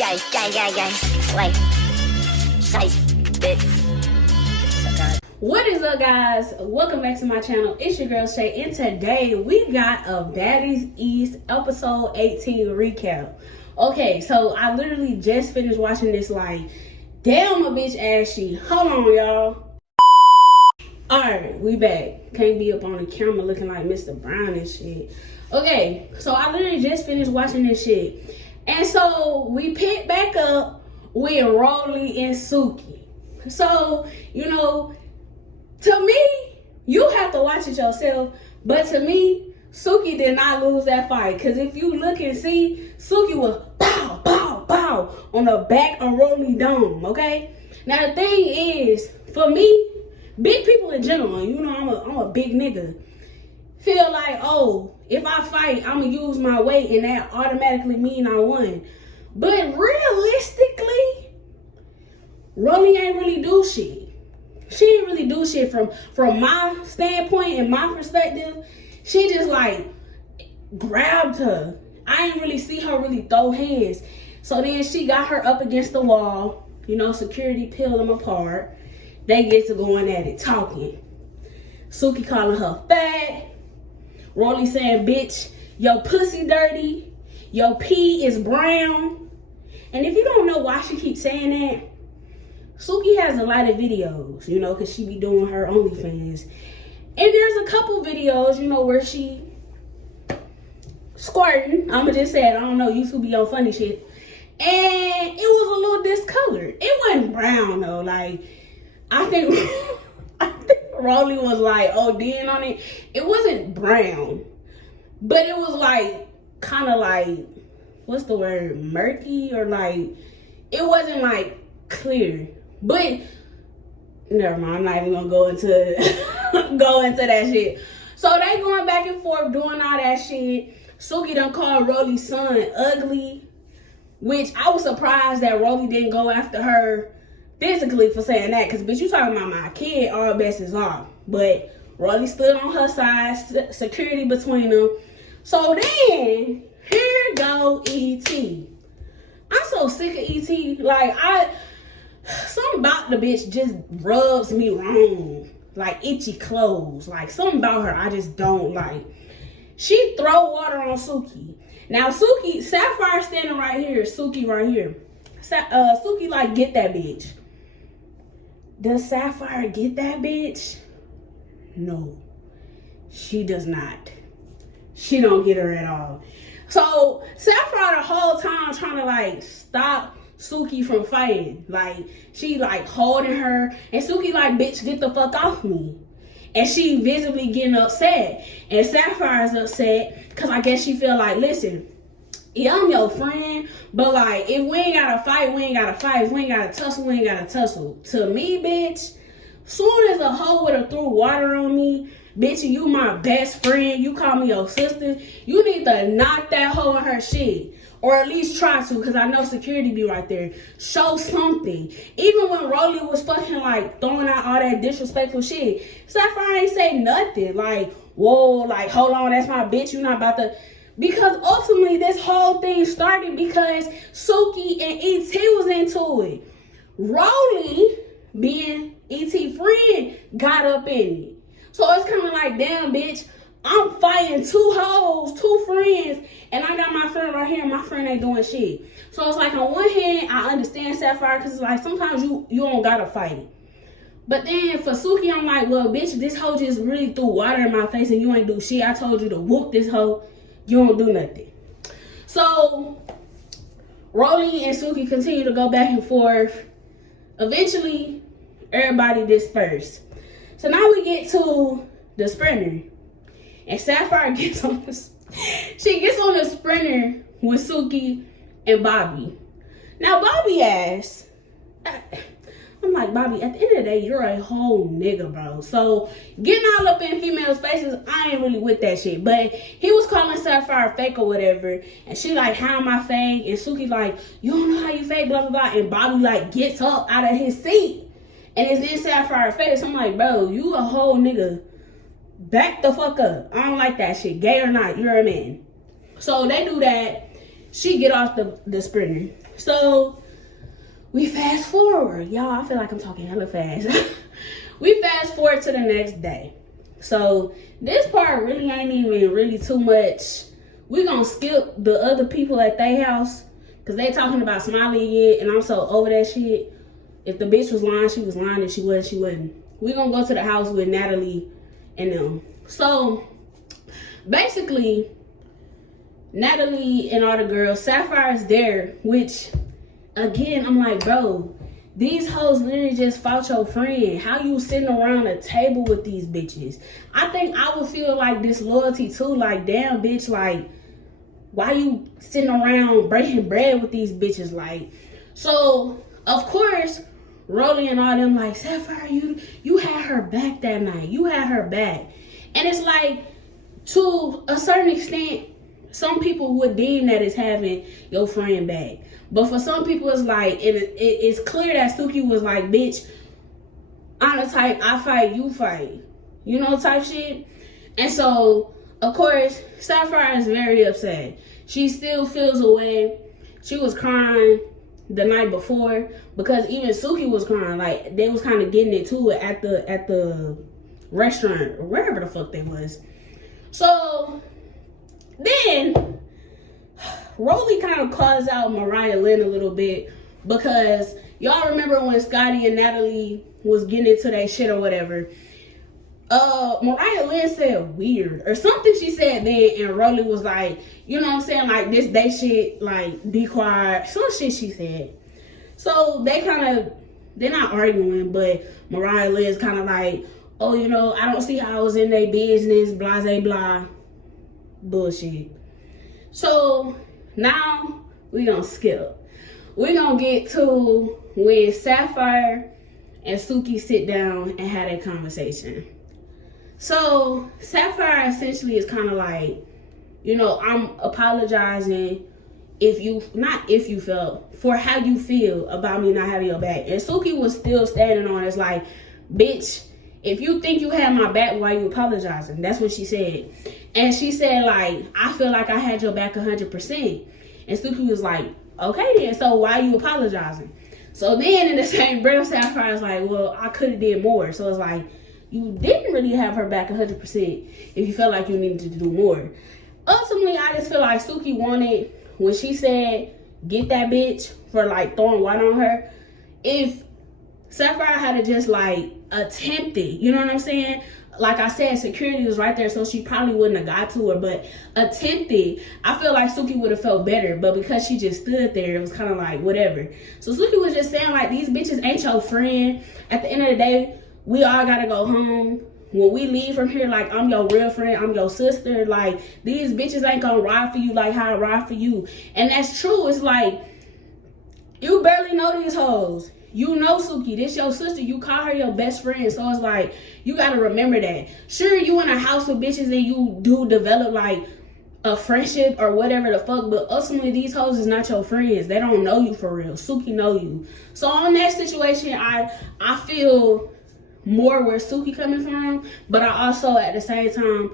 Gang. Like, size, bitch. What is up, guys? Welcome back to my channel. It's your girl Shay, and today we got a Baddies East episode 18 recap. Okay, so I literally just finished watching this. Like, damn, a bitch ass she. Hold on, y'all. Alright, we back. Can't be up on the camera looking like Mr. Brown and shit. Okay, so I literally just finished watching this shit. And so we picked back up with Rolly and Suki. So, you know, to me, you have to watch it yourself. But to me, Suki did not lose that fight. Because if you look and see, Suki was pow, pow, pow on the back of Rolly dome, okay? Now, the thing is, for me, big people in general, you know, I'm a big nigga, feel like, oh, if I fight, I'm going to use my weight and that automatically mean I won. But realistically, Rolly ain't really do shit. She didn't really do shit from my standpoint and my perspective. She just like grabbed her. I didn't really see her really throw hands. So then she got her up against the wall. You know, security peeled them apart. They get to going at it, talking. Suki calling her fat. Rolly saying, bitch, your pussy dirty. Your pee is brown. And if you don't know why she keeps saying that, Suki has a lot of videos, you know, because she be doing her OnlyFans. And there's a couple videos, you know, where she squirting. I'ma just say it. I don't know. YouTube be on funny shit. And it was a little discolored. It wasn't brown, though. Like, I think Rolly was like ODing on it. It wasn't brown. But it was like, kind of like, what's the word? Murky, or like, it wasn't like clear. But never mind, I'm not even gonna go into that shit. So they going back and forth doing all that shit. Suki done called Rolly's son ugly, which I was surprised that Rolly didn't go after her physically for saying that, because bitch, you talking about my kid, all best is off. But Rolly stood on her side, security between them. So then here go E.T. I'm so sick of E.T. Like, something about the bitch just rubs me wrong. Like itchy clothes. Like something about her I just don't like. She throw water on Suki. Now Suki, Sapphire standing right here, Suki right here. Suki like, get that bitch. Does Sapphire get that bitch? No. She does not. She don't get her at all. So Sapphire the whole time trying to like stop Suki from fighting. Like, she like holding her, and Suki like, bitch, get the fuck off me. And she visibly getting upset. And Sapphire's upset because I guess she feel like, listen, yeah, I'm your friend, but like, if we ain't gotta fight, we ain't gotta fight. If we ain't gotta tussle, we ain't gotta tussle. To me, bitch, soon as a hoe would have threw water on me, bitch, you my best friend, you call me your sister, you need to knock that hoe in her shit. Or at least try to, because I know security be right there. Show something. Even when Rolly was fucking like throwing out all that disrespectful shit, Sapphire ain't say nothing. Like, whoa, like, hold on, that's my bitch, you not about to. Because ultimately this whole thing started because Suki and E.T. was into it. Rolly, being E.T. friend, got up in it. So it's kind of like, damn, bitch, I'm fighting two hoes, two friends, and I got my friend right here, and my friend ain't doing shit. So it's like, on one hand, I understand Sapphire, because it's like, sometimes you don't gotta fight it. But then for Suki, I'm like, well, bitch, this hoe just really threw water in my face, and you ain't do shit. I told you to whoop this hoe. You don't do nothing. So Rolly and Suki continue to go back and forth. Eventually, everybody dispersed. So now we get to the sprinter. And Sapphire gets on the sprinter with Suki and Bobby. Now Bobby asks, I'm like, Bobby, at the end of the day, you're a whole nigga, bro. So getting all up in females' faces, I ain't really with that shit. But he was calling Sapphire fake or whatever. And she like, how am I fake? And Suki like, you don't know how you fake, blah, blah, blah. And Bobby like gets up out of his seat and is in Sapphire's face. I'm like, bro, you a whole nigga. Back the fuck up. I don't like that shit. Gay or not, you're a man. So they do that. she get off the sprinter. So we fast forward. Y'all, I feel like I'm talking hella fast. We fast forward to the next day. So this part really ain't even really too much. We gonna skip the other people at their house because they talking about Smiley again, and I'm so over that shit. If the bitch was lying, she was lying. If she wasn't, she wasn't. We gonna go to the house with Natalie and them. So basically, Natalie and all the girls, Sapphire's there, which again, I'm like, bro, these hoes literally just fought your friend. How you sitting around a table with these bitches? I think I would feel like disloyalty too. Like, damn, bitch, like, why you sitting around breaking bread with these bitches? Like, so of course, Rolly and all them like, Sapphire, you had her back that night. You had her back. And it's like, to a certain extent, some people would deem that as having your friend back. But for some people, it's like, it's clear that Suki was like, bitch, I'm the type, I fight, you fight. You know, type shit. And so, of course, Sapphire is very upset. She still feels away. She was crying the night before because even Suki was crying. Like, they was kind of getting into it at the restaurant or wherever the fuck they was. So then Rolly kind of calls out Mariah Lynn a little bit because y'all remember when Scotty and Natalie was getting into that shit or whatever. Mariah Lynn said weird or something she said then, and Rolly was like, you know what I'm saying, like this they shit, like be quiet, some shit she said. So they're not arguing, but Mariah Lynn's kind of like, oh, you know, I don't see how I was in their business, blah, blah, blah. Bullshit. So now we gonna skip. We gonna get to when Sapphire and Suki sit down and have a conversation. So Sapphire essentially is kind of like, you know, I'm apologizing for how you feel about me not having your back. And Suki was still standing on it. It's like, bitch, if you think you had my back, why you apologizing? That's what she said. And she said, like, I feel like I had your back 100%. And Suki was like, okay then, so why you apologizing? So then in the same breath, Sapphire's like, well, I could have did more. So it's like, you didn't really have her back 100% if you felt like you needed to do more. Ultimately, I just feel like Suki wanted, when she said, get that bitch for like throwing white on her, if Sapphire had to just like attempted, you know what I'm saying? Like I said, security was right there, so she probably wouldn't have got to her, but attempted, I feel like Suki would have felt better, but because she just stood there, it was kind of like, whatever. So Suki was just saying, like, these bitches ain't your friend. At the end of the day, we all gotta go home. When we leave from here, like, I'm your real friend, I'm your sister, like, these bitches ain't gonna ride for you like how I ride for you. And that's true. It's like, you barely know these hoes. You know Suki, this your sister, you call her your best friend, so it's like, you gotta remember that. Sure, you in a house with bitches and you do develop like a friendship or whatever the fuck, but ultimately these hoes is not your friends. They don't know you for real. Suki know you. So on that situation, I feel more where Suki coming from, but I also at the same time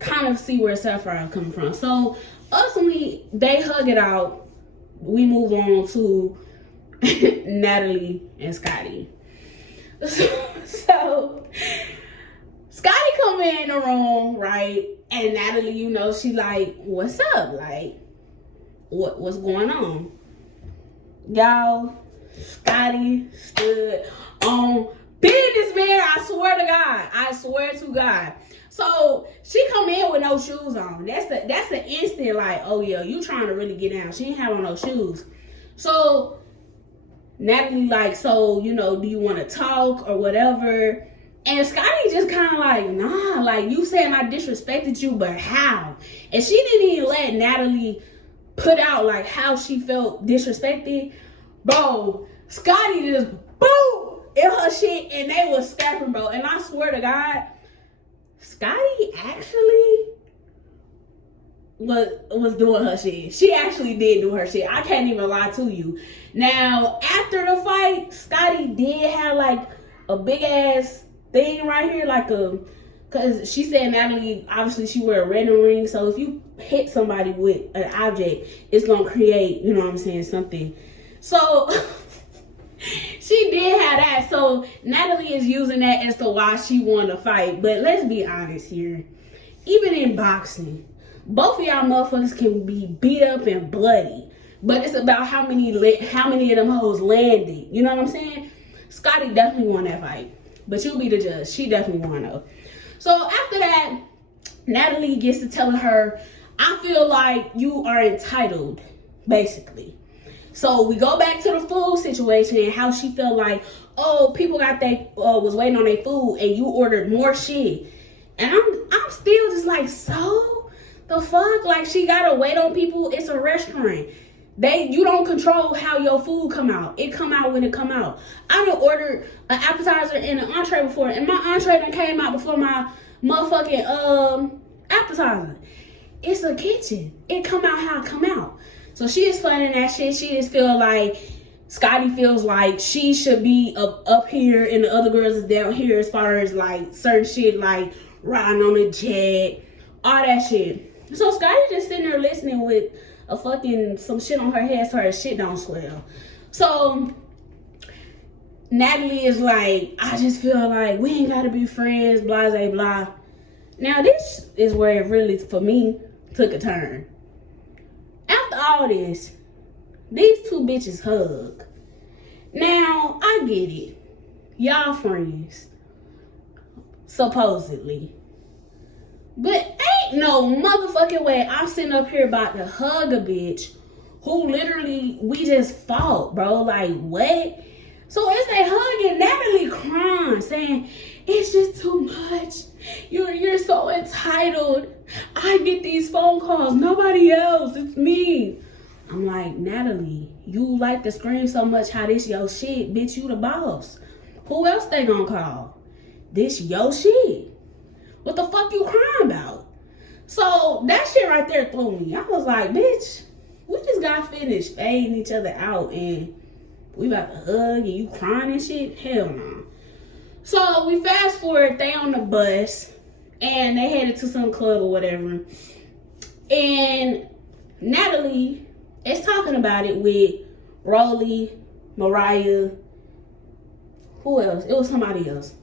kind of see where Sapphire coming from. So ultimately they hug it out. We move on to Natalie and Scotty. So Scotty come in the room, right? And Natalie, you know, she like, what's up? Like, what's going on? Y'all, Scotty stood on business, man. I swear to God. I swear to God. So she come in with no shoes on. That's an instant like, oh yeah, you trying to really get down. She ain't have on no shoes. So Natalie like, so, you know, do you want to talk or whatever? And Scotty just kind of like, nah, like, you saying I disrespected you, but how? And she didn't even let Natalie put out like how she felt disrespected. Bro, Scotty just boom in her shit and they was scrapping, bro. And I swear to God, Scotty actually was doing her shit. She actually did do her shit. I can't even lie to you. Now, after the fight, Scotty did have like a big ass thing right here, like a Because she said Natalie, obviously she wear a wedding ring. So if you hit somebody with an object, it's going to create, you know what I'm saying, something. So she did have that. So Natalie is using that as to why she won the fight. But let's be honest here. Even in boxing, both of y'all motherfuckers can be beat up and bloody. But it's about how many of them hoes landed. You know what I'm saying? Scotty definitely won that fight. But you'll be the judge. She definitely won though. So after that, Natalie gets to telling her, I feel like you are entitled, basically. So we go back to the food situation and how she felt like, oh, people was waiting on their food and you ordered more shit. And I'm still just like, so the fuck? Like, she gotta wait on people. It's a restaurant. You don't control how your food come out. It come out when it come out. I done ordered an appetizer and an entree before, and my entree done came out before my motherfucking appetizer. It's a kitchen. It come out how it come out. So she is funning that shit. She just feel like Scotty feels like she should be up here and the other girls is down here as far as like certain shit like riding on a jet, all that shit. So Scotty just sitting there listening with a fucking some shit on her head so her shit don't swell. So Natalie is like, I just feel like we ain't gotta be friends, blah, blah, blah. Now this is where it really, for me, took a turn. After all this, these two bitches hug. Now, I get it. Y'all friends. Supposedly. But ain't no motherfucking way I'm sitting up here about to hug a bitch who literally, we just fought, bro. Like, what? So as they hugging, Natalie crying, saying, it's just too much. You're so entitled. I get these phone calls. Nobody else. It's me. I'm like, Natalie, you like to scream so much how this your shit. Bitch, you the boss. Who else they gonna call? This your shit. What the fuck you crying about? So that shit right there threw me. I was like, bitch, we just got finished fading each other out and we about to hug and you crying and shit? Hell no. So we fast forward, they on the bus and they headed to some club or whatever. And Natalie is talking about it with Rolly, Mariah, who else? It was somebody else.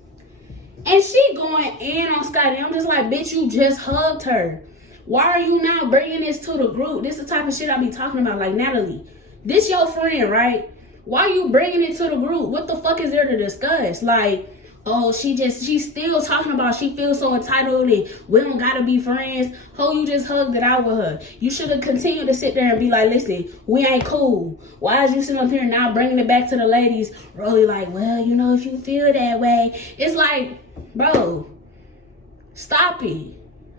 And she going in on Scotty. I'm just like, bitch, you just hugged her. Why are you now bringing this to the group? This is the type of shit I be talking about. Like, Natalie, this your friend, right? Why you bringing it to the group? What the fuck is there to discuss? Like, oh, she's still talking about she feels so entitled and we don't gotta be friends. Ho, you just hugged it out with her. You should have continued to sit there and be like, listen, we ain't cool. Why is you sitting up here now bringing it back to the ladies? Rolly like, well, you know, if you feel that way. It's like, bro, stop it.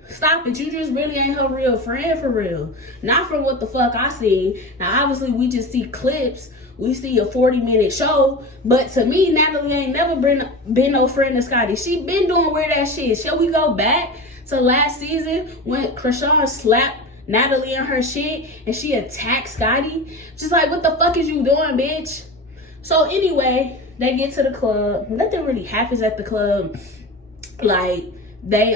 Stop it. You just really ain't her real friend for real. Not from what the fuck I see. Now, obviously, we just see clips. We see a 40-minute show. But to me, Natalie ain't never been no friend to Scotty. She been doing weird ass shit. Shall we go back to last season when Krishan slapped Natalie in her shit and she attacked Scotty? Just like, what the fuck is you doing, bitch? So anyway, they get to the club. Nothing really happens at the club. Like, they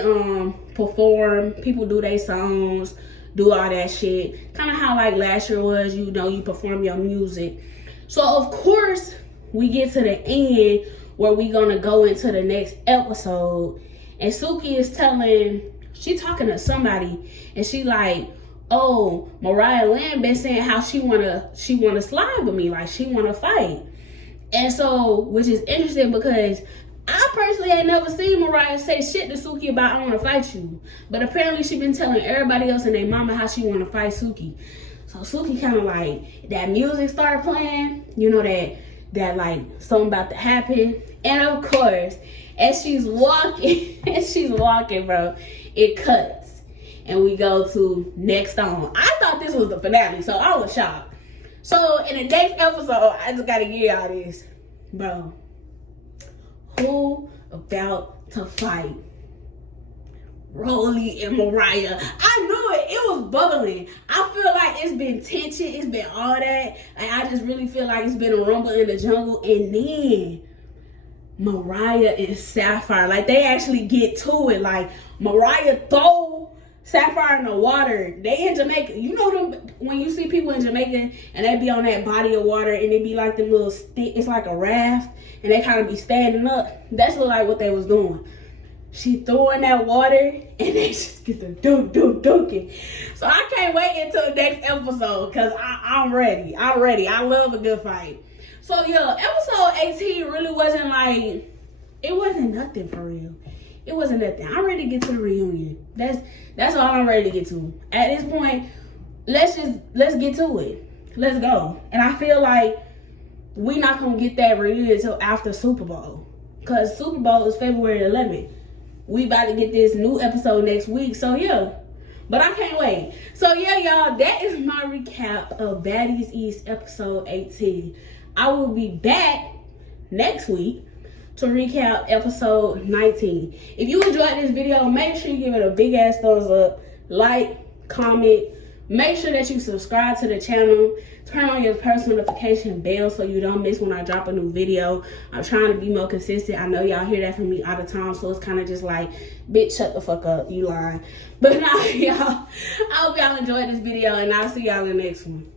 perform, people do their songs, do all that shit. Kind of how like last year was, you know, you perform your music. So of course, we get to the end where we gonna go into the next episode. And Suki is she talking to somebody, and she like, oh, Mariah Lynn been saying how she wanna slide with me, like she wanna fight. And so, which is interesting because I personally ain't never seen Mariah say shit to Suki about I want to fight you. But apparently she been telling everybody else and their mama how she want to fight Suki. So Suki kind of like, that music started playing. You know, that like something about to happen. And of course, as she's walking, bro, it cuts. And we go to next on. I thought this was the finale, so I was shocked. So in the next episode, I just got to give y'all this. Bro. Who about to fight? Rolly and Mariah. I knew it. It was bubbling. I feel like it's been tension. It's been all that. And I just really feel like it's been a rumble in the jungle. And then Mariah and Sapphire. Like, they actually get to it. Like, Mariah throw Sapphire in the water. They in Jamaica. You know them when you see people in Jamaica and they be on that body of water and it be like the little stick. It's like a raft and they kind of be standing up. That's like what they was doing. She threw in that water and they just get the dunking. So I can't wait until the next episode because I'm ready. I'm ready. I love a good fight. So yeah, episode 18 really wasn't like, it wasn't nothing for real. It wasn't nothing. I'm ready to get to the reunion. That's all I'm ready to get to. At this point, let's get to it. Let's go. And I feel like we not gonna get that reunion until after Super Bowl. Cause Super Bowl is February 11th. We about to get this new episode next week. So yeah. But I can't wait. So yeah, y'all, that is my recap of Baddies East episode 18. I will be back next week to recap episode 19. If you enjoyed this video, make sure you give it a big ass thumbs up, like, comment, make sure that you subscribe to the channel, turn on your post notification bell so you don't miss when I drop a new video. I'm trying to be more consistent. I know y'all hear that from me all the time, so it's kind of just like, bitch, shut the fuck up, you lying. But now, y'all, I hope y'all enjoyed this video and I'll see y'all in the next one.